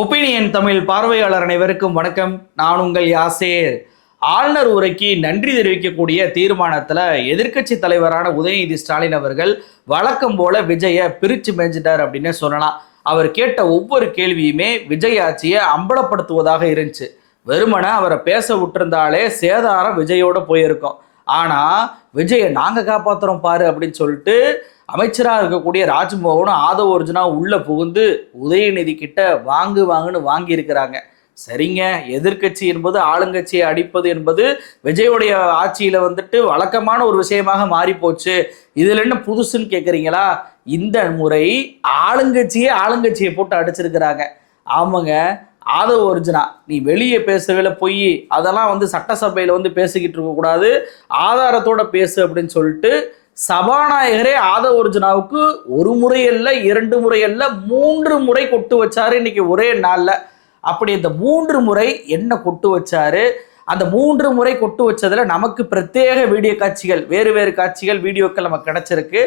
Opinion Tamil பார்வையாளர் அனைவருக்கும் வணக்கம். நான் உங்கள் யாசேர். ஆளுநர் உரைக்கு நன்றி தெரிவிக்கக்கூடிய தீர்மானத்துல எதிர்க்கட்சி தலைவரான உதயநிதி ஸ்டாலின் அவர்கள் வழக்கம் போல விஜய பிரிச்சு மேய்ஞ்சிட்டார் அப்படின்னு சொல்லலாம். அவர் கேட்ட ஒவ்வொரு கேள்வியுமே விஜய் ஆட்சியை அம்பலப்படுத்துவதாக இருந்துச்சு. வெறுமனை அவரை பேச விட்டுருந்தாலே சேதாரம் விஜயோட போயிருக்கும். ஆனா விஜயை நாங்க காப்பாத்துறோம் பாரு அப்படின்னு சொல்லிட்டு அமைச்சராக இருக்கக்கூடிய ராஜ்மோகனும் ஆதவ அர்ஜுனா உள்ள புகுந்து உதயநிதி கிட்ட வாங்குன்னு வாங்கி இருக்கிறாங்க. சரிங்க, எதிர்கட்சி என்பது ஆளுங்கட்சியை அடிப்பது என்பது விஜயோடைய ஆட்சியில வழக்கமான ஒரு விஷயமாக மாறி போச்சு. இதுல என்ன புதுசுன்னு கேட்குறீங்களா? இந்த முறை ஆளுங்கட்சியை போட்டு அடிச்சிருக்கிறாங்க. ஆமாங்க, ஆதவ அர்ஜுனா நீ வெளியே பேசுறதுல போய் அதெல்லாம் சட்டசபையில பேசிக்கிட்டு இருக்க கூடாது, ஆதாரத்தோட பேசு அப்படின்னு சொல்லிட்டு சபாநாயகரே ஆதவ அர்ஜுனாவுக்கு ஒரு முறை அல்ல, 2 முறை அல்ல, 3 முறை கொட்டு வச்சாரு இன்னைக்கு ஒரே நாள்ல. அப்படி இந்த 3 முறை என்ன கொட்டு வச்சாரு? அந்த 3 முறை கொட்டு வச்சதுல நமக்கு பிரத்யேக வீடியோ காட்சிகள், வேறு காட்சிகள், வீடியோக்கள் நமக்கு கிடைச்சிருக்கு.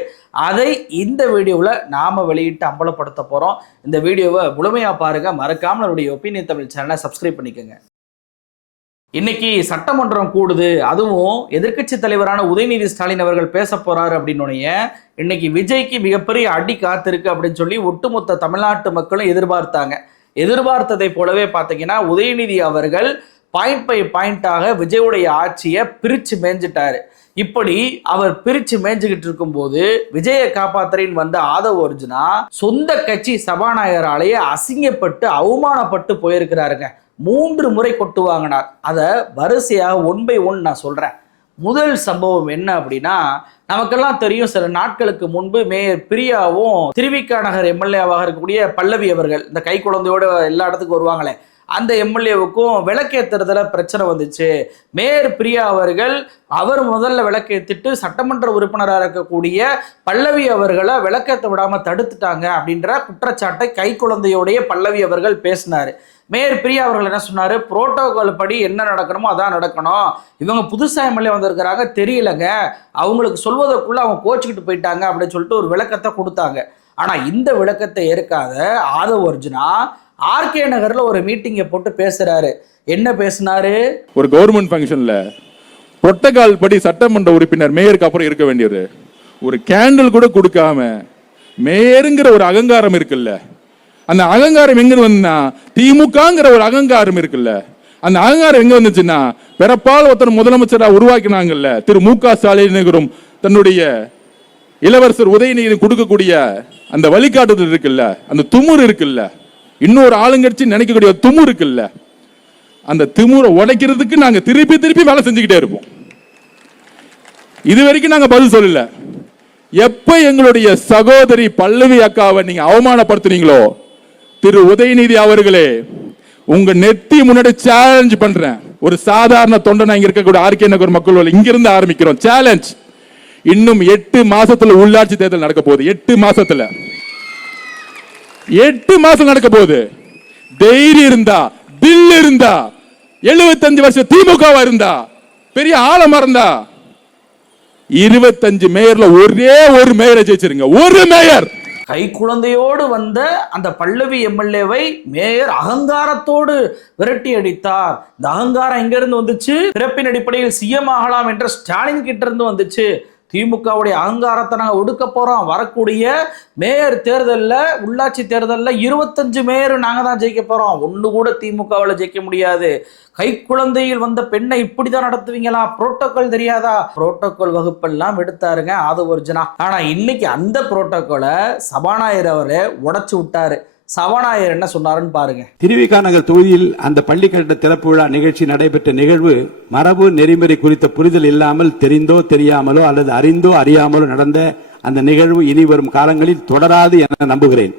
அதை இந்த வீடியோவில் நாம வெளியிட்டு அம்பலப்படுத்த போறோம். இந்த வீடியோவை முழுமையா பாருங்க. மறக்காம நம்மளுடைய ஒப்பீனியன் தமிழ் சேனலை சப்ஸ்கிரைப் பண்ணிக்கோங்க. இன்னைக்கு சட்டமன்றம் கூடுது, அதுவும் எதிர்கட்சி தலைவரான உதயநிதி ஸ்டாலின் அவர்கள் பேச போறாரு அப்படின்னு இன்னைக்கு விஜய்க்கு மிகப்பெரிய அடி காத்திருக்கு அப்படின்னு சொல்லி ஒட்டுமொத்த தமிழ்நாட்டு மக்களும் எதிர்பார்த்தாங்க. எதிர்பார்த்ததை போலவே பார்த்தீங்கன்னா உதயநிதி அவர்கள் பாயிண்ட் பை பாயிண்டாக விஜயுடைய ஆட்சியை பிரிச்சு மேய்ஞ்சிட்டாரு. இப்படி அவர் பிரிச்சு மேய்ஞ்சுக்கிட்டு இருக்கும் போது விஜயை காப்பாத்துறேன்னு வந்த ஆதவ அர்ஜுனா சொந்த கட்சி சபாநாயகராலேயே அசிங்கப்பட்டு அவமானப்பட்டு போயிருக்கிறாருங்க. 3 முறை கொட்டு வாங்கினார். அதை வரிசையாக 1 by 1 நான் சொல்றேன். முதல் சம்பவம் என்ன அப்படின்னா, நமக்கெல்லாம் தெரியும், சில நாட்களுக்கு முன்பு மேயர் பிரியாவும் திருவிக நகர் எம்எல்ஏவாக இருக்கக்கூடிய பல்லவி அவர்கள், இந்த கை குழந்தையோட எல்லா இடத்துக்கும் வருவாங்களே, அந்த எம்எல்ஏவுக்கும் விளக்கேற்றுறதுல பிரச்சனை வந்துச்சு. மேயர் பிரியா அவர்கள் அவர் முதல்ல விளக்கேற்றிட்டு சட்டமன்ற உறுப்பினராக இருக்கக்கூடிய பல்லவி அவர்களை விளக்கேற்ற விடாம தடுத்துட்டாங்க அப்படின்ற குற்றச்சாட்டை கை குழந்தையோடைய பல்லவி அவர்கள் பேசினாரு. மேயர் பிரியா அவர்கள் என்ன சொன்னாரு? புரோட்டோகால் படி என்ன நடக்கணுமோ அதான் நடக்கணும், இவங்க புதுசா எம்எல்ஏ வந்திருக்கிறாங்க தெரியலங்க, அவங்களுக்கு சொல்வதற்குள்ள அவங்க கோச்சுக்கிட்டு போயிட்டாங்க அப்படின்னு சொல்லிட்டு ஒரு விளக்கத்தை கொடுத்தாங்க. ஆனா இந்த விளக்கத்தை ஏற்காத ஆதவ அர்ஜுனா ஆர்கே நகர்ல ஒரு மீட்டிங்கை போட்டு பேசுறாரு. என்ன பேசினாரு? ஒரு கவர்மெண்ட் ஃபங்க்ஷன்ல புரோட்டோகால் படி சட்டமன்ற உறுப்பினர் மேயருக்கு அப்புறம் இருக்க வேண்டியது ஒரு கேண்டில் கூட கொடுக்காம மேயருங்கிற ஒரு அகங்காரம் இருக்குல்ல, அந்த அகங்காரம் எங்க வந்தா திமுகங்கிற ஒரு அகங்காரம் இருக்குல்ல, அந்த அகங்காரம் எங்க வந்துச்சுன்னா பிறப்பால் ஒருத்தர் முதலமைச்சராக உருவாக்கினாங்கல்ல திரு மு.க. ஸ்டாலின் தன்னுடைய இளவரசர் உதயநிதி கொடுக்கக்கூடிய அந்த வழிகாட்டுதல் இருக்குல்ல, அந்த துமுறு இருக்குல்ல, இன்னொரு ஆளுங்கட்சி நினைக்கக்கூடிய துமுறு இருக்குல்ல, அந்த திமுறை உடைக்கிறதுக்கு நாங்க திருப்பி வேலை செஞ்சுக்கிட்டே இருப்போம். இது வரைக்கும் நாங்க பதில் சொல்லல. எப்ப எங்களுடைய சகோதரி பல்லவி அக்காவை நீங்க அவமானப்படுத்துறீங்களோ, திரு உதயநிதி அவர்களே, உங்க நெத்தி முன்னாடி சேலஞ்ச் பண்றேன். ஒரு சாதாரண தொண்டனா இங்க இருக்கக்கூடிய ஆர்கே நகர் மக்கள் இங்கிருந்து ஆரம்பிக்கிறோம் சேலஞ்ச். இன்னும் 8 மாசத்துல உள்ளாட்சி தேர்தல் நடக்க போகுது. 8 மாசத்துல 8 மாசம் நடக்க போகுது. தைரியம் இருந்தா, தில் இருந்தா, 75 வருஷம் திமுகவா இருந்தா, பெரிய ஆழமா இருந்தா 25 மேயர்ல ஒரே ஒரு மேயரை ஜெயிச்சிருங்க. ஒரு மேயர். கை குழந்தையோடு வந்த அந்த பல்லவி எம்எல்ஏவை மேயர் அகங்காரத்தோடு விரட்டி அடித்தார். இந்த அகங்காரம் எங்க இருந்து வந்துச்சு? பிறப்பின் அடிப்படையில் சிஎம் ஆகலாம் என்ற ஸ்டாலின் கிட்ட இருந்து வந்துச்சு. திமுகவுடைய அகங்காரத்தை நாங்கள் ஒடுக்க போறோம். வரக்கூடிய மேயர் தேர்தலில், உள்ளாட்சி தேர்தலில் 25 மேயர் நாங்கள் தான் ஜெயிக்க போறோம். ஒன்று கூட திமுகவில் ஜெயிக்க முடியாது. கை குழந்தையில் வந்த பெண்ணை இப்படிதான் நடத்துவீங்களா? புரோட்டோகால் தெரியாதா? புரோட்டோகால் வகுப்பெல்லாம் எடுத்தாருங்க ஆதவ அர்ஜுனா. ஆனா இன்னைக்கு அந்த புரோட்டோகாலை சபாநாயகர் அவரே உடைச்சு விட்டாரு. சபாநாயகர் என்ன சொன்னாருன்னு பாருங்க. திருவிக நகர் தொகுதியில் அந்த பள்ளிக்கட்ட திறப்பு விழா நிகழ்ச்சி நடைபெற்ற நிகழ்வு மரபு நெறிமுறை குறித்த புரிதல் இல்லாமல் தெரிந்தோ தெரியாமலோ அல்லது அறிந்தோ அறியாமலோ நடந்த அந்த நிகழ்வு இனி வரும் காலங்களில் தொடராது என நம்புகிறேன்.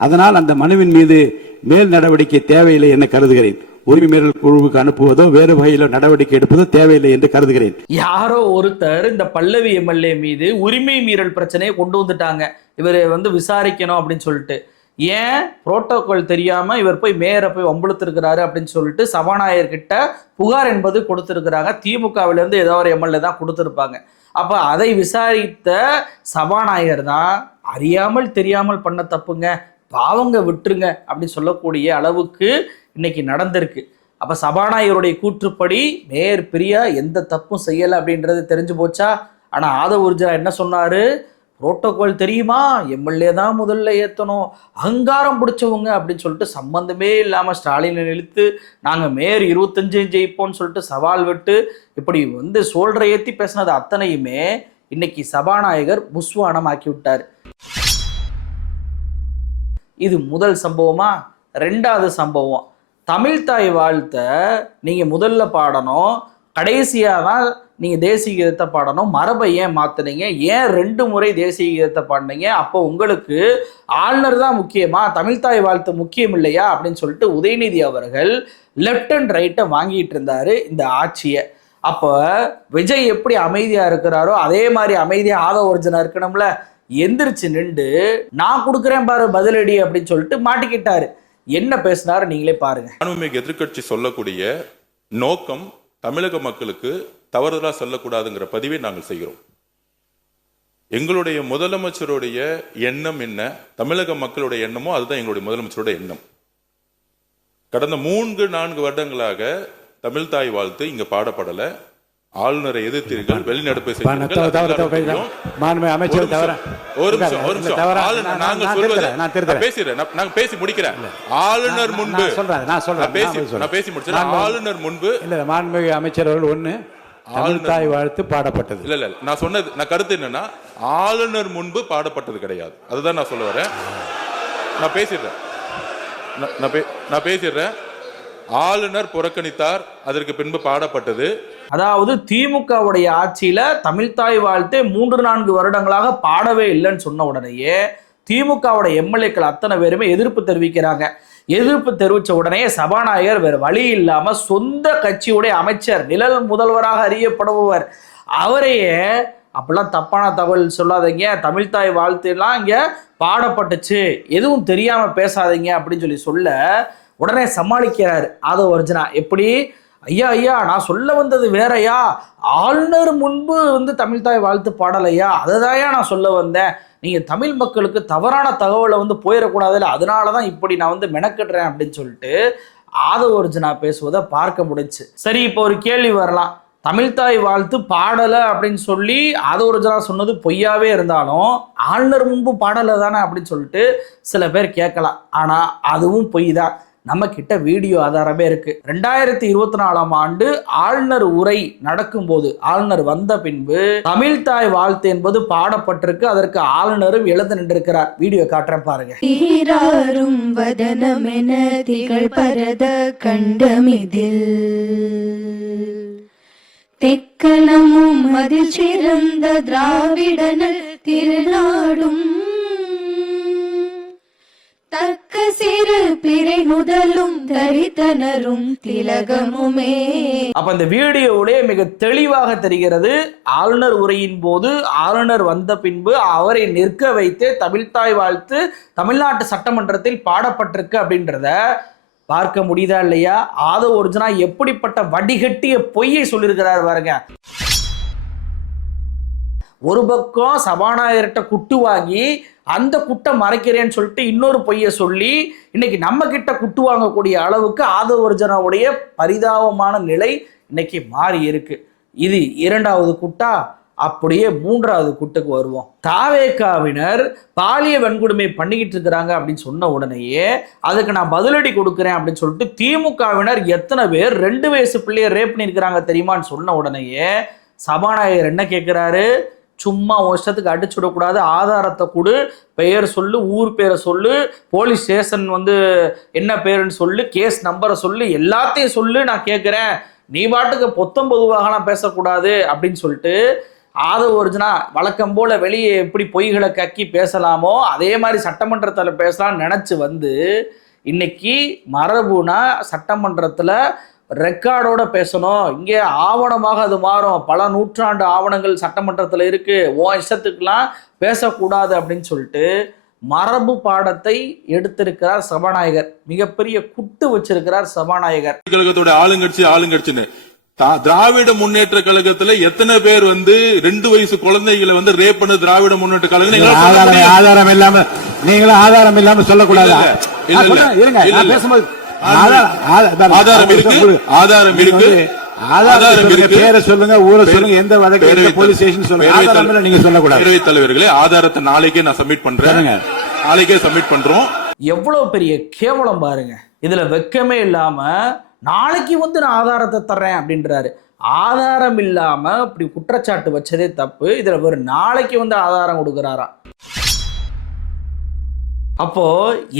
அதனால் அந்த மனுவின் மீது மேல் நடவடிக்கை தேவையில்லை என கருதுகிறேன். உரிமை மீறல் குழுவுக்கு அனுப்புவதோ வேறு வகையிலோ நடவடிக்கை எடுப்பதோ தேவையில்லை என்று கருதுகிறேன். யாரோ ஒருத்தர் இந்த பல்லவி எம்எல்ஏ மீது உரிமை மீறல் பிரச்சனையை கொண்டு வந்துட்டாங்க. இவர் விசாரிக்கணும் அப்படின்னு சொல்லிட்டு. ஏன் புரோட்டோகால் தெரியாம இவர் போய் மேயரை போய் வம்புழுத்திருக்கிறாரு அப்படின்னு சொல்லிட்டு சபாநாயகர் கிட்ட புகார் என்பது கொடுத்திருக்கிறாங்க. திமுகவிலிருந்து ஏதோ ஒரு எம்எல்ஏ தான் கொடுத்திருப்பாங்க. அப்ப அதை விசாரித்த சபாநாயகர் தான் அறியாமல் தெரியாமல் பண்ண தப்புங்க, பாவங்க விட்டுருங்க அப்படின்னு சொல்லக்கூடிய அளவுக்கு இன்னைக்கு நடந்திருக்கு. அப்ப சபாநாயகருடைய கூற்றுப்படி மேயர் பிரியா எந்த தப்பும் செய்யலை அப்படின்றது தெரிஞ்சு போச்சா? ஆனா ஆதவ ஒரிஜினா என்ன சொன்னாரு? புரோட்டோகால் தெரியுமா, எம்எல்ஏ தான் முதல்ல ஏற்றணும், அகங்காரம் பிடிச்சவங்க அப்படின்னு சொல்லிட்டு சம்பந்தமே இல்லாமல் ஸ்டாலினை இழுத்து நாங்கள் மேயர் 25 ஜெயிப்போம்னு சொல்லிட்டு சவால் விட்டு இப்படி சோல்டரை ஏற்றி பேசினது அத்தனையுமே இன்னைக்கு சபாநாயகர் புஸ்வானம் ஆக்கி விட்டார். இது முதல் சம்பவமா? ரெண்டாவது சம்பவம், தமிழ்தாய் வாழ்த்த நீங்க முதல்ல பாடணும், கடைசியா தான் நீங்க தேசிய கீதத்தை பாடணும். மரபை ஏன் மாத்துனீங்க? ஏன் 2 முறை தேசிய கீதத்தை பாடினீங்க? அப்போ உங்களுக்கு ஆளுநர் தான் முக்கியமா, தமிழ்தாய் வாழ்த்து முக்கியம் இல்லையா அப்படின்னு சொல்லிட்டு உதயநிதி அவர்கள் லெஃப்ட் அண்ட் ரைட்டை வாங்கிட்டு இருந்தாரு இந்த ஆட்சியை. அப்போ விஜய் எப்படி அமைதியா இருக்கிறாரோ அதே மாதிரி அமைதியா ஆதவ ஒரிஜினா இருக்கணும்ல. எந்திரிச்சு நின்று நான் கொடுக்குறேன் பாரு பதிலடி அப்படின்னு சொல்லிட்டு மாட்டிக்கிட்டாரு. என்ன பேசினாரு நீங்களே பாருங்க. மாண்புமிகு எதிர்க்கட்சி சொல்லக்கூடிய நோக்கம் தமிழக மக்களுக்கு தவறுதலா சொல்லக்கூடாதுங்கிற பதிவை நாங்கள் செய்கிறோம். எங்களுடைய முதலமைச்சருடைய எண்ணம் என்ன, தமிழக மக்களுடைய எண்ணமோ அதுதான் எங்களுடைய முதலமைச்சருடைய எண்ணம். கடந்த 3-4 வருடங்களாக தமிழ்தாய் வாழ்த்து இங்க பாடப்படல. ஆளுநரை எதிர்த்தீர்கள், வெளிநடப்பை பேசி முடிக்கிறேன். ஆளுநர் முன்பு ஆளுநர் முன்பு மாண்புமிகு அமைச்சர் அவர்கள் ஒண்ணு தமிழ்தாய் வாழ்த்து பாடப்பட்டது இல்ல நான் சொன்னது, நான் கருத்து என்னன்னா ஆளுநர் முன்பு பாடப்பட்டது கிடையாது. அதுதான் நான் சொல்ல வரேன். நான் பேசிடுறேன். ஆளுநர் புறக்கணித்தார், அதற்கு பின்பு பாடப்பட்டது. அதாவது திமுகவுடைய ஆட்சியில தமிழ்தாய் வாழ்த்தே 3-4 வருடங்களாக பாடவே இல்லைன்னு சொன்ன உடனேயே திமுகவுடைய எம்எல்ஏக்கள் அத்தனை பேருமே எதிர்ப்பு தெரிவிக்கிறாங்க. எதிர்ப்பு தெரிவிச்ச உடனே சபாநாயகர் வேற வழி இல்லாம சொந்த கட்சியுடைய அமைச்சர், நிழல் முதல்வராக அறியப்படுபவர், அவரையே அப்பெல்லாம் தப்பான தகவல் சொல்லாதீங்க, தமிழ்தாய் வாழ்த்துலாம் இங்க பாடப்பட்டுச்சு, எதுவும் தெரியாம பேசாதீங்க அப்படின்னு சொல்ல உடனே சமாளிக்கிறார் ஆதவ ஒரிஜினா. எப்படி? ஐயா நான் சொல்ல வந்தது வேறயா, ஆளுநர் முன்பு தமிழ்தாய் வாழ்த்து பாடலையா, அதுதாயா நான் சொல்ல வந்தேன். நீங்க தமிழ் மக்களுக்கு தவறான தகவலை போயிடக்கூடாதுல்ல, அதனாலதான் இப்படி நான் மெனக்கிடுறேன் அப்படின்னு சொல்லிட்டு ஆதவ ஒரிஜினா பேசுவதை பார்க்க முடிஞ்சு. சரி, இப்போ ஒரு கேள்வி வரலாம். தமிழ்தாய் வாழ்த்து பாடலை அப்படின்னு சொல்லி ஆதவ ஒரிஜினா சொன்னது பொய்யாவே இருந்தாலும் ஆளுநர் முன்பு பாடலை தானே அப்படின்னு சொல்லிட்டு சில பேர் கேட்கலாம். ஆனா அதுவும் பொய் தான். நம்ம கிட்ட வீடியோ ஆதாரமே இருக்கு. 2024ஆம் ஆண்டு ஆளுநர் உரை நடக்கும்போது, ஆளுநர் வந்த பின்பு தமிழ்தாய் வாழ்த்து என்பது பாடப்பட்டிருக்கு. அதற்கு ஆளுநரும் எழுந்து நின்றிருக்கிறார். வீடியோ காட்டுறேன் பாருங்க. வதனமென திகழ் பரத கண்டமிதில் தெக்கணமும் அதில் சிறந்த திராவிடனல் திருநாடும் தக்க சிறு பிறை முதலும் தரித்தனரும் திலகமுமே. அப்ப இந்த வீடியோவிலே மிக தெளிவாக தெரிகிறது, ஆளுநர் உரையின் போது ஆளுநர் வந்த பின்பு அவரை நிற்க வைத்து தமிழ்தாய் வாழ்த்து தமிழ்நாட்டு சட்டமன்றத்தில் பாடப்பட்டிருக்கு அப்படின்றத பார்க்க முடியுதா இல்லையா? ஆதவ ஒரிஜினா எப்படிப்பட்ட வடிகட்டிய பொய்யை சொல்லியிருக்கிறார் பாருங்க. ஒரு பக்கம் சபாநாயகர்கிட்ட குட்டு வாங்கி அந்த குட்டை மறைக்கிறேன்னு சொல்லிட்டு இன்னொரு பொய்யை சொல்லி இன்னைக்கு நம்ம கிட்ட குட்டு வாங்கக்கூடிய அளவுக்கு ஆதவ ஒரிஜினாவுடைய பரிதாபமான நிலை இன்னைக்கு மாறி இருக்கு. இது 2வது குட்டா. அப்படியே 3வது குட்டுக்கு வருவோம். தாவேகாவினர் பாலிய வன்கொடுமை பண்ணிக்கிட்டு இருக்கிறாங்க அப்படின்னு சொன்ன உடனேயே அதுக்கு நான் பதிலடி கொடுக்குறேன் அப்படின்னு சொல்லிட்டு திமுகவினர் எத்தனை பேர் 2 வயசு பிள்ளைய ரேப் பண்ணியிருக்கிறாங்க தெரியுமான்னு சொன்ன உடனேயே சபாநாயகர் என்ன கேட்கிறாரு? சும்மா வருஷத்துக்கு அடிச்சுடக்கூடாது, ஆதாரத்தை கொடு, பெயர் சொல்லு, ஊர் பேரை சொல்லு, போலீஸ் ஸ்டேஷன் என்ன பேருன்னு சொல்லு, கேஸ் நம்பரை சொல்லு, எல்லாத்தையும் சொல்லு, நான் கேட்குறேன், நீ பாட்டுக்கு பொதுவாகலாம் பேசக்கூடாது அப்படின்னு சொல்லிட்டு ஆதவ ஒரிஜினா வழக்கம் போல வெளியே எப்படி பொய்களை கக்கி பேசலாமோ அதே மாதிரி சட்டமன்றத்தில் பேசலாம்னு நினச்சி இன்னைக்கு மரபுனா சட்டமன்றத்தில் ரெக்கார்டோட பேசணும், இங்கே ஆவணமாக அது மாறும், பல நூற்றாண்டு ஆவணங்கள் சட்டமன்றத்தில் இருக்கு, உன் இஷ்டத்துக்குலாம் பேசக்கூடாது அப்படின்னு சொல்லிட்டு மரபு பாடத்தை எடுத்திருக்கிறார் சபாநாயகர். மிகப்பெரிய குட்டு வச்சிருக்கிறார் சபாநாயகர். ஆளுங்கட்சின்னு திராவிட முன்னேற்ற கழகத்துல எத்தனை பேர் 2 வயசு குழந்தைகளை ரேப் பண்ண திராவிட முன்னேற்ற கழகம் ஆதாரம் இல்லாம நீங்களும் ஆதாரம் இல்லாம சொல்லக்கூடாது. ஆதாரம் இருக்கு. பேரை சொல்லுங்க, ஊரை சொல்லுங்க, எந்த வழக்கு, போலீஸ் ஸ்டேஷன் சொல்லுங்க. நீங்க சொல்லக்கூடாது. பேரவைத் தலைவர்களே, ஆதாரத்தை நாளைக்கே நான் சப்மிட் பண்றேன். நாளைக்கே சப்மிட் பண்றோம். எவ்வளவு பெரிய கேவலம் பாருங்க. இதுல வெக்கமே இல்லாம நாளைக்கு நான் ஆதாரத்தை தர்றேன் அப்படின்றாரு. ஆதாரம் இல்லாம இப்படி குற்றச்சாட்டு வச்சதே தப்பு. இதுல ஒரு நாளைக்கு ஆதாரம் கொடுக்கிறாராம். அப்போ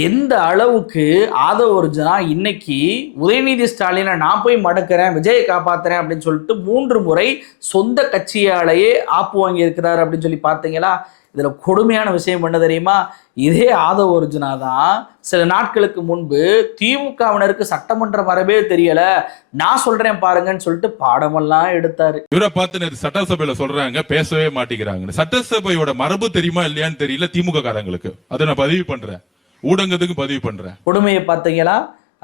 எந்த அளவுக்கு ஆதவ அர்ஜுனா இன்னைக்கு உதயநிதி ஸ்டாலினை நான் போய் மடக்கிறேன், விஜயை காப்பாத்துறேன் அப்படின்னு சொல்லிட்டு 3 முறை சொந்த கட்சியாலேயே ஆப்பு வாங்கி இருக்கிறாரு அப்படின்னு சொல்லி பார்த்தீங்களா? இதுல கொடுமையான விஷயம் என்ன தெரியுமா? இதே ஆதவ அர்ஜுனா தான் சில நாட்களுக்கு முன்பு திமுகவினருக்கு சட்டமன்ற மரபே தெரியல, நான் சொல்றேன் பாருங்கன்னு சொல்லிட்டு பாடமெல்லாம் எடுத்தாரு. இவரை பார்த்து சட்டசபையில சொல்றாங்க பேசவே மாட்டேங்கிறாங்க. சட்டசபையோட மரபு தெரியுமா இல்லையான்னு தெரியல திமுக காரங்களுக்கு. அதை நான் பதிவு பண்றேன், ஊடகத்துக்கு பதிவு பண்றேன். கொடுமையை பார்த்தீங்களா?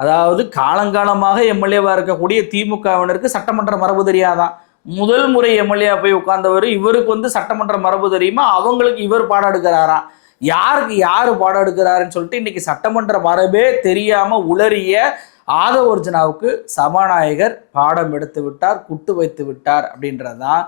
அதாவது காலங்காலமாக எம்எல்ஏவா இருக்கக்கூடிய திமுகவினருக்கு சட்டமன்ற மரபு தெரியாதான். முதல் முறை எம்எல்ஏ போய் உட்கார்ந்தவர் இவருக்கு சட்டமன்ற மரபு தெரியுமா? அவங்களுக்கு இவர் பாடம் எடுக்கிறாராம். யாருக்கு யாரு பாடம் எடுக்கிறாருன்னு சொல்லிட்டு இன்னைக்கு சட்டமன்ற மரபே தெரியாம உளறிய ஆதவ அர்ஜுனாவுக்கு சபாநாயகர் பாடம் எடுத்து விட்டார், குட்டு வைத்து விட்டார் அப்படின்றதான்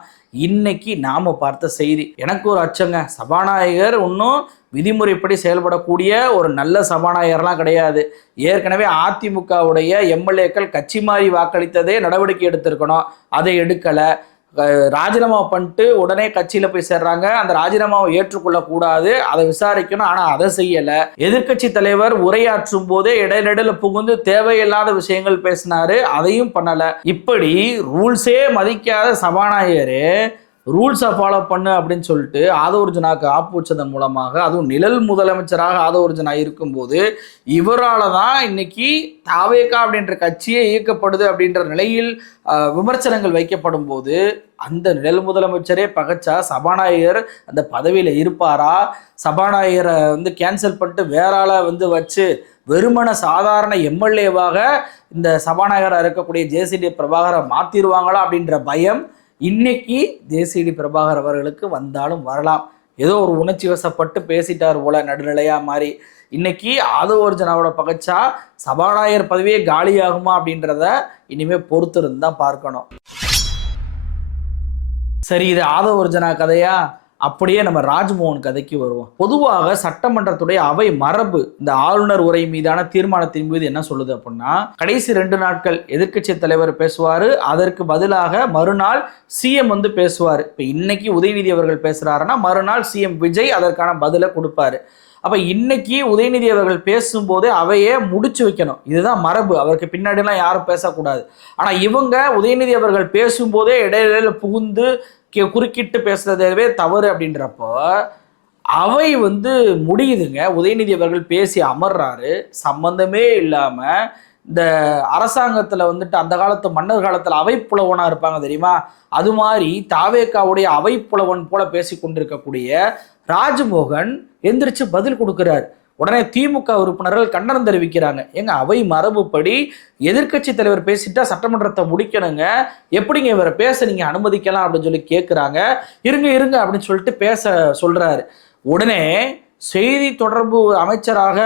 இன்னைக்கு நாம பார்த்த செய்தி. எனக்கு ஒரு அச்சங்க, சபாநாயகர் இன்னும் விதிமுறைப்படி செயல்படக்கூடிய ஒரு நல்ல சபாநாயகர்லாம் கிடையாது. ஏற்கனவே அதிமுகவுடைய எம்எல்ஏக்கள் கட்சி மாறி வாக்களித்ததே நடவடிக்கை எடுத்திருக்கணும், அதை எடுக்கலை. ராஜினாமா பண்ணிட்டு உடனே கட்சியில போய் சேர்றாங்க, அந்த ராஜினாமாவை ஏற்றுக்கொள்ள கூடாது, அதை விசாரிக்கணும், ஆனா அதை செய்யல. எதிர்கட்சி தலைவர் உரையாற்றும் போதே இடையில புகுந்து தேவையில்லாத விஷயங்கள் பேசினாரு, அதையும் பண்ணல. இப்படி ரூல்ஸே மதிக்காத சபாநாயகரே ரூல்ஸை ஃபாலோ பண்ணு அப்படின்னு சொல்லிட்டு ஆதவ அர்ஜுனாவுக்கு ஆப்பு வச்சதன் மூலமாக, அதுவும் நிழல் முதலமைச்சராக ஆதவ அர்ஜுனா இருக்கும்போது இவரால் தான் இன்னைக்கு தாவேகா அப்படின்ற கட்சியே இயக்கப்படுது அப்படின்ற நிலையில் விமர்சனங்கள் வைக்கப்படும் போது அந்த நிழல் முதலமைச்சரே பகைச்சா சபாநாயகர் அந்த பதவியில் இருப்பாரா? சபாநாயகரை கேன்சல் பண்ணிட்டு வேற ஆளை வச்சு வெறுமன சாதாரண எம்எல்ஏவாக இந்த சபாநாயகராக இருக்கக்கூடிய ஜேசிடி பிரபாகரை மாற்றிடுவாங்களா அப்படின்ற பயம் இன்னைக்கு ஜேசிடி பிரபாகர் அவர்களுக்கு வந்தாலும் வரலாம். ஏதோ ஒரு உணர்ச்சி வசப்பட்டு பேசிட்டார் போல நடுநிலையா மாதிரி. இன்னைக்கு ஆதவ அர்ஜுனாவோட பகைச்சா சபாநாயகர் பதவியே காலியாகுமா அப்படின்றத இனிமே பொறுத்து இருந்தா பார்க்கணும். சரி, இது ஆதவ அர்ஜுனா கதையா? அப்படியே நம்ம ராஜ்மோகன் கதைக்கு வருவோம். பொதுவாக சட்டமன்றத்துடைய அவை மரபு இந்த ஆளுநர் உரை மீதான தீர்மானத்தின் மீது என்ன சொல்லுது அப்படின்னா, கடைசி 2 நாட்கள் எதிர்க்கட்சி தலைவர் பேசுவாரு, அதற்கு பதிலாக மறுநாள் சிஎம் பேசுவாரு. இப்ப இன்னைக்கு உதயநிதி அவர்கள் பேசுறாருன்னா மறுநாள் சிஎம் விஜய் அதற்கான பதிலை கொடுப்பாரு. அப்ப இன்னைக்கு உதயநிதி அவர்கள் பேசும்போதே அவையே முடிச்சு வைக்கணும், இதுதான் மரபு. அவருக்கு பின்னாடிலாம் யாரும் பேசக்கூடாது. ஆனா இவங்க உதயநிதி அவர்கள் பேசும்போதே இடையில புகுந்து குறுக்கிட்டு பேசுறதே தவறு அப்படின்றப்போ அவை முடியுதுங்க. உதயநிதி அவர்கள் பேசி அமர்றாரு, சம்பந்தமே இல்லாம. இந்த அரசாங்கத்துல அந்த காலத்து மன்னர் காலத்துல அவை புலவனா இருப்பாங்க தெரியுமா, அது மாதிரி தாவேகாவுடைய அவை புலவன் போல பேசி கொண்டிருக்கக்கூடிய ராஜ்மோகன் எந்திரிச்சு பதில் கொடுக்கிறார். உடனே திமுக உறுப்பினர்கள் கண்டனம் தெரிவிக்கிறாங்க. எங்க அவை மரபுப்படி எதிர்க்கட்சி தலைவர் பேசிட்டா சட்டமன்றத்தை முடிக்கணுங்க, எப்படிங்க இவரை பேச நீங்க அனுமதிக்கலாம் அப்படின்னு சொல்லி கேட்கிறாங்க. இருங்க அப்படின்னு சொல்லிட்டு பேச சொல்றாரு. உடனே செய்தி தொடர்பு அமைச்சராக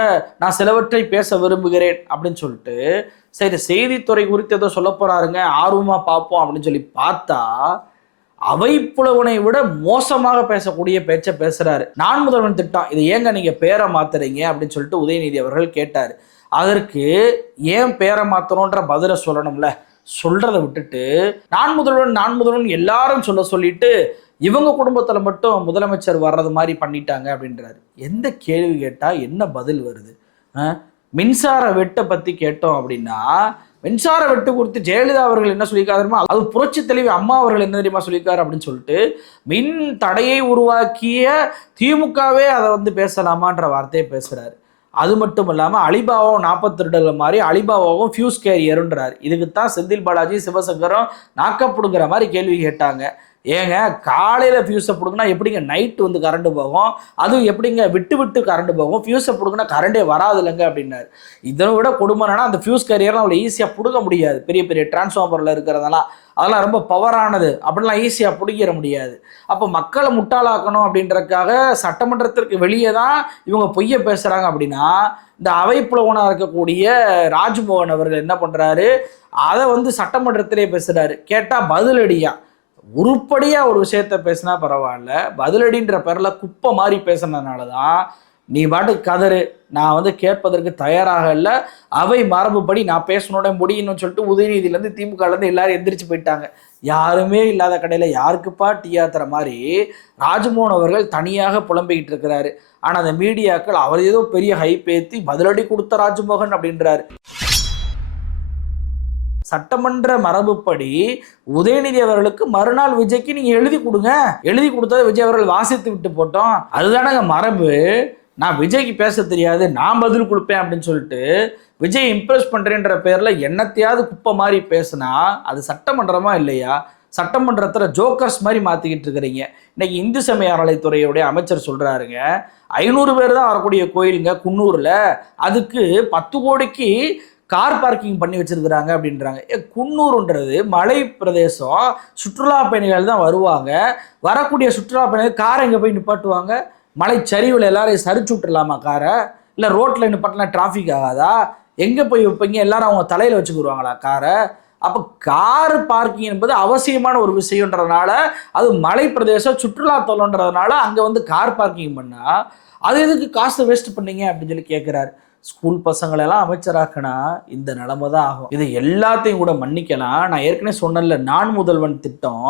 நான் சிலவற்றை பேச விரும்புகிறேன் அப்படின்னு சொல்லிட்டு, சரி செய்தித்துறை குறித்து ஏதோ சொல்ல போறாருங்க, ஆர்வமா பார்ப்போம் அப்படின்னு சொல்லி பார்த்தா அவை புலவனை விட மோசமாக பேசக்கூடிய பேச்சை பேசுறாரு. நான் முதல்வன் திட்டம், இது ஏங்க நீங்க பேரை மாத்துறீங்க அப்படின்னு சொல்லிட்டு உதயநிதி அவர்கள் கேட்டாரு. அதற்கு ஏன் பேரை மாத்தணும்ன்ற பதில சொல்லணும்ல, சொல்றதை விட்டுட்டு நான் முதல்வன் எல்லாரும் சொல்லிட்டு இவங்க குடும்பத்துல மட்டும் முதலமைச்சர் வர்றது மாதிரி பண்ணிட்டாங்க அப்படின்றாரு. எந்த கேள்வி கேட்டா என்ன பதில் வருது? மின்சார வெட்டை பத்தி கேட்டோம் அப்படின்னா, மின்சார வெட்டு குறித்து ஜெயலலிதா அவர்கள் என்ன சொல்லியிருக்காருமா, அது புரட்சி தலைவி அம்மா அவர்கள் என்ன தெரியுமா சொல்லியிருக்காரு அப்படின்னு சொல்லிட்டு மின் தடையை உருவாக்கிய திமுகவே அதை பேசலாமான்ற வார்த்தையை பேசுறாரு. அது மட்டும் இல்லாம அலிபாபாவும் 42 மாதிரி அலிபாபாவும் ஃபியூஸ் கேரியர்ன்றாரு. இதுக்குத்தான் செந்தில் பாலாஜி சிவசங்கரம் நாக்கப்படுங்கிற மாதிரி கேள்வி கேட்டாங்க. ஏங்க காலையில் ஃபியூஸை பிடுங்கினா எப்படிங்க நைட்டு வந்து கரண்ட் போகும், அதுவும் எப்படிங்க விட்டு விட்டு கரண்ட் போகும், ஃபியூஸை பிடுங்கினா கரண்டே வராது இல்லைங்க அப்படின்னாரு. இதனை விட கொடுமைனா அந்த ஃபியூஸ் கேரியர்லாம் அவ்வளோ ஈஸியாக பிடுங்க முடியாது, பெரிய பெரிய டிரான்ஸ்ஃபார்மரில் இருக்கிறதெல்லாம் அதெல்லாம் ரொம்ப பவரானது, அப்படிலாம் ஈஸியாக பிடிக்கிற முடியாது. அப்போ மக்களை முட்டாளாக்கணும் அப்படின்றதுக்காக சட்டமன்றத்திற்கு வெளியே தான் இவங்க பொய்யை பேசுகிறாங்க. அப்படின்னா இந்த அவை புலவனாக இருக்கக்கூடிய ராஜ்மோகன் அவர்கள் என்ன பண்ணுறாரு, அதை வந்து சட்டமன்றத்திலே பேசுகிறாரு. கேட்டால் பதிலடியா உருப்படியா ஒரு விஷயத்த பேசினா பரவாயில்ல, பதிலடின்ற பேரில் குப்பை மாதிரி பேசுனதுனால தான் நீ பாட்டு கதறு, நான் வந்து கேட்பதற்கு தயாராக இல்லை, அவை மரபுப்படி நான் பேசணுட முடியும்னு சொல்லிட்டு உதயநிதியிலேருந்து திமுகலேருந்து எல்லாரும் எந்திரிச்சு போயிட்டாங்க. யாருமே இல்லாத கடையில் யாருக்குப்பா டீயாத்துற மாதிரி ராஜ்மோகன் அவர்கள் தனியாக புலம்பிக்கிட்டு இருக்கிறாரு. ஆனால் அந்த மீடியாக்கள் அவர் ஏதோ பெரிய ஹைப் ஏற்றி பதிலடி கொடுத்த ராஜ்மோகன் அப்படின்றாரு. சட்டமன்ற மரபுப்படி உதயநிதி அவர்களுக்கு மறுநாள் விஜய்க்கு நீங்க எழுதி கொடுங்க, எழுதி கொடுத்தா விஜய் அவர்கள் வாசித்து விட்டு போட்டோம், அதுதானங்க மரபு. நான் விஜய்க்கு பேச தெரியாது, நான் பதில் கொடுப்பேன் அப்படின்னு சொல்லிட்டு விஜய் இம்ப்ரெஸ் பண்றேன்ற பேர்ல என்னத்தையாவது குப்பை மாதிரி பேசினா அது சட்டமன்றமா இல்லையா? சட்டமன்றத்தில் ஜோக்கர்ஸ் மாதிரி மாத்திக்கிட்டு இருக்கிறீங்க. இன்னைக்கு இந்து சமய அறநிலைத்துறையுடைய அமைச்சர் சொல்றாருங்க, 500 பேர் தான் வரக்கூடிய கோயிலுங்க குன்னூர்ல, அதுக்கு 10 கோடிக்கு கார் பார்க்கிங் பண்ணி வச்சிருக்கிறாங்க அப்படின்றாங்க. குன்னூருன்றது மலை பிரதேசம், சுற்றுலா பயணிகள் தான் வருவாங்க. வரக்கூடிய சுற்றுலா பயணிகள் காரை எங்கே போய் நிப்பாட்டுவாங்க? மலை சரிவில் எல்லாரையும் சரிச்சு விட்டுலாமா காரை? இல்லை ரோட்டில் நிப்பாட்டினா டிராஃபிக் ஆகாதா? எங்கே போய் வைப்பீங்க? எல்லாரும் அவங்க தலையில் வச்சுக்கிடுவாங்களா காரை? அப்போ கார் பார்க்கிங் என்பது அவசியமான ஒரு விஷயன்றதுனால, அது மலை பிரதேசம் சுற்றுலா தலன்றதுனால அங்கே வந்து கார் பார்க்கிங் பண்ணால் அது எதுக்கு காசை வேஸ்ட் பண்ணீங்க அப்படின்னு சொல்லி கேட்குறாரு. ஸ்கூல் பசங்களெல்லாம் அமைச்சராக்கினா இந்த நிலைமை தான் ஆகும். இது எல்லாத்தையும் கூட மன்னிக்கலாம். நான் ஏற்கனவே சொன்னல, நான் முதல்வன் திட்டம்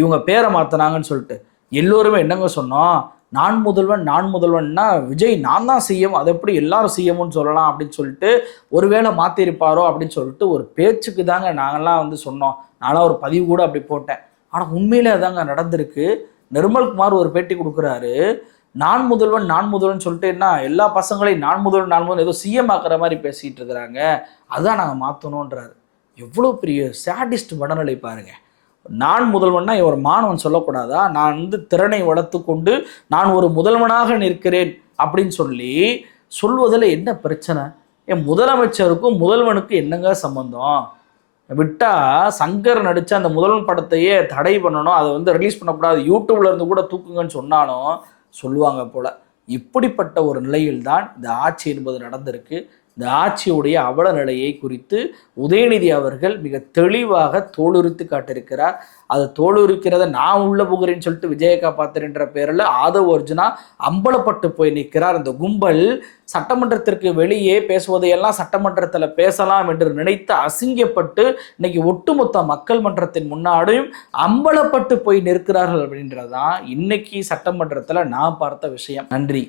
இவங்க பேரை மாற்றினாங்கன்னு சொல்லிட்டு எல்லோருமே என்னங்க சொன்னோம், நான் முதல்வன்னா விஜய் நான் தான் சிஎம், அதை எப்படி எல்லாரும் சிஎம்னு சொல்லலாம் அப்படின்னு சொல்லிட்டு ஒருவேளை மாற்றிருப்பாரோ அப்படின்னு சொல்லிட்டு ஒரு பேச்சுக்கு தாங்க நாங்கள்லாம் வந்து சொன்னோம். நான்லாம் ஒரு பதிவு கூட அப்படி போட்டேன். ஆனால் உண்மையிலே அதாங்க நடந்திருக்கு. நிர்மல்குமார் ஒரு பேட்டி கொடுக்குறாரு, நான் முதல்வன் சொல்லிட்டு என்ன எல்லா பசங்களையும் நான் முதல்வன் ஏதோ சிஎம் ஆக்குற மாதிரி பேசிட்டு இருக்கிறாங்க, அதான் நாங்கள் மாற்றணுன்றாரு. எவ்வளோ பெரிய சேடிஸ்ட் மனநிலை பாருங்க. நான் முதல்வன்னா ஒரு மாணவன் சொல்லக்கூடாதா? நான் வந்து திறனை வளர்த்து கொண்டு நான் ஒரு முதல்வனாக நிற்கிறேன் அப்படின்னு சொல்லி சொல்வதில் என்ன பிரச்சனை? என் முதலமைச்சருக்கும் முதல்வனுக்கும் என்னங்க சம்பந்தம்? விட்டா சங்கர் நடித்த அந்த முதல்வன் படத்தையே தடை பண்ணணும், அதை வந்து ரிலீஸ் பண்ணக்கூடாது, யூடியூப்ல இருந்து கூட தூக்குங்கன்னு சொன்னாலும் சொல்லுவாங்க போல. இப்படிப்பட்ட ஒரு நிலையில்தான் இந்த ஆட்சி என்பது நடந்திருக்கு. இந்த ஆட்சியுடைய அவல நிலையை குறித்து உதயநிதி அவர்கள் மிக தெளிவாக தோலுரித்து காட்டியிருக்கிறார். அது தோலுரிக்கிறத நான் உள்ள போகிறேன்னு சொல்லிட்டு விஜயை காப்பாத்துறன்ற பேரில் ஆதவ் அர்ஜுனா அம்பலப்பட்டு போய் நிற்கிறார். இந்த கும்பல் சட்டமன்றத்திற்கு வெளியே பேசுவதையெல்லாம் சட்டமன்றத்தில் பேசலாம் என்று நினைத்து அசிங்கப்பட்டு இன்னைக்கு ஒட்டுமொத்த மக்கள் மன்றத்தின் முன்னாடியும் அம்பலப்பட்டு போய் நிற்கிறார்கள் அப்படின்றதான் இன்னைக்கு சட்டமன்றத்தில் நான் பார்த்த விஷயம். நன்றி.